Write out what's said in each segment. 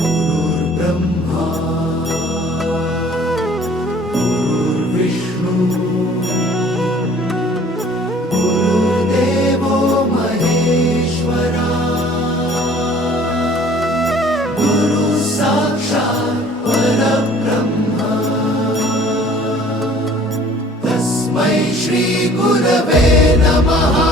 गुरुर्ब्रह्मा गुरुर्विष्णू गुरुर्देवो महेश्वरा गुरु साक्षात् परब्रह्म तस्मै श्री गुरवे नमः।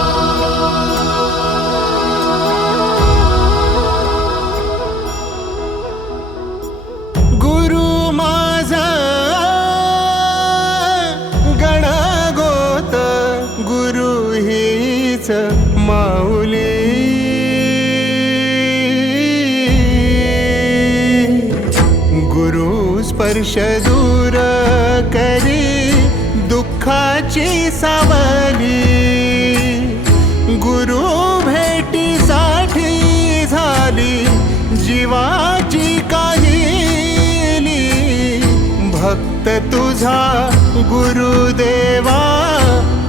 माऊली गुरु स्पर्श दूर करी दुःखाची सावली, गुरु भेटीसाठी झाली जीवाची काहिली। भक्त तुझा गुरुदेवा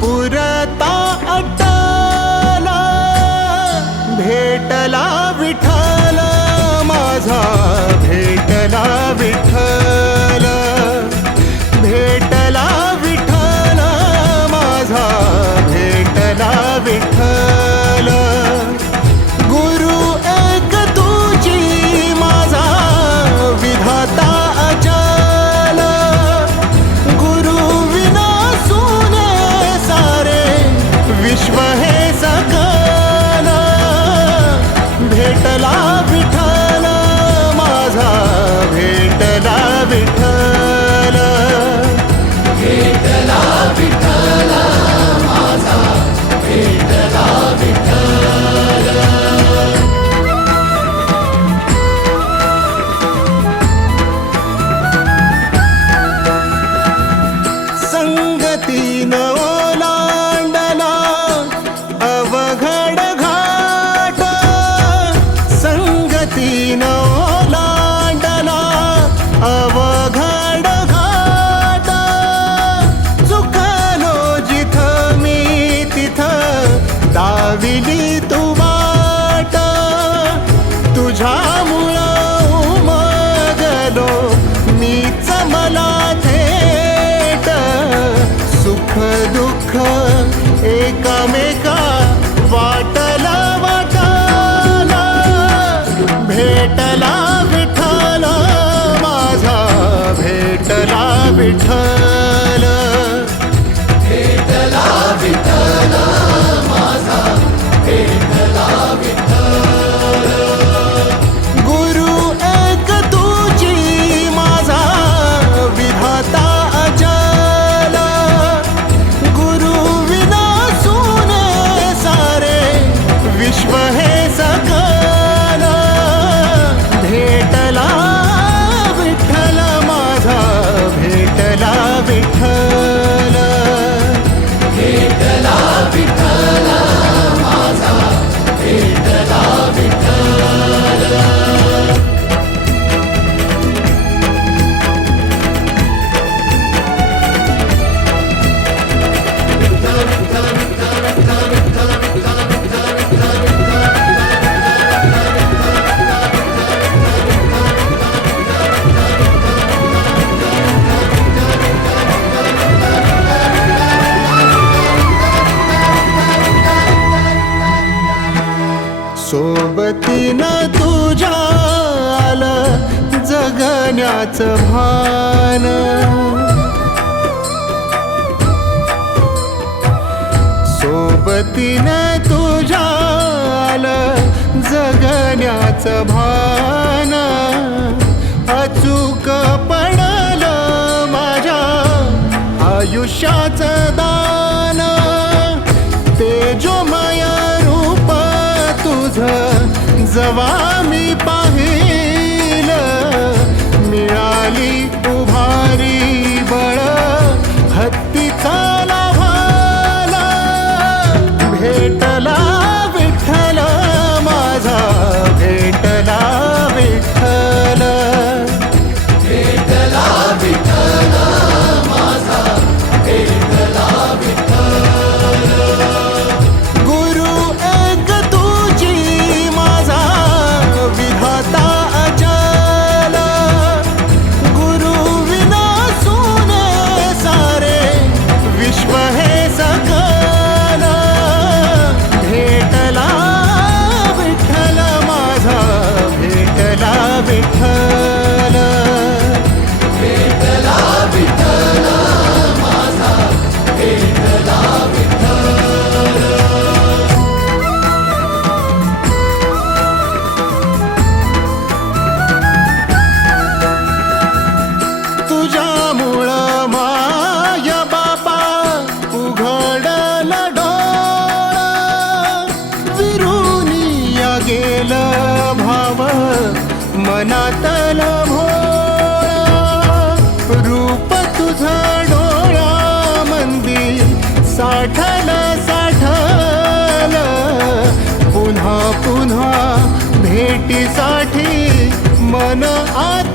पुरता भेटला विठ्ठल माझा, भेटला विठ्ठल, भेटला विठ्ठल माझा, भेटला विठ्ठल। गुरु एक तुझी माझा विधाता अचल, गुरु विना सुने सारे विश्व हे सकल। भेटला विठ्ठल माझा, भेटला विठ्ठल, भेटला विठ्ठल माझा, भेटला विठ्ठल। संगतीन ओलांडला अवघड घाट, संगतीन ओलांडला अवघड घाट। चुकलो जिथं मी तिथं दाविली तू वाट, तुझ्यामुळं उमगलो मीच मला थेट। सुख दुःख एकामेका वाटला वाटाला, भेटला विठ्ठल माझा, भेटला विठ्ठल, भेटला विठ्ठल माझा, भेटला विठ्ठल। गुरु एक तुझी माझा विधाता अचल, गुरु विना सुने सारे विश्व हे सकल। भेटला विठ्ठल माझा, भेटला विठ्ठल, भेटला विठ्ठल माझा, भेटला विठ्ठल। सोबतीनं तुझ्या आलं जगण्याचं भान, सोबतीनं तुझ्या आलं जगण्याचं भान। अचूक पडलं माझ्या आयुष्याचं दान, तेजोमय रूप तुझं जवा मी पाहिलं, मिळाली उभारी बळ हत्तीचा लाभाला। भेटला विठ्ठल माझा, भेटला विठ्ठल, भेटला विठ्ठल माझा, भेटला विठ्ठल। गुरु एक तुझी माझा मनातल भोळा रूप तुझं डोळा मंदी साठल साठल पुन्हा पुन्हा भेटीसाठी मन आत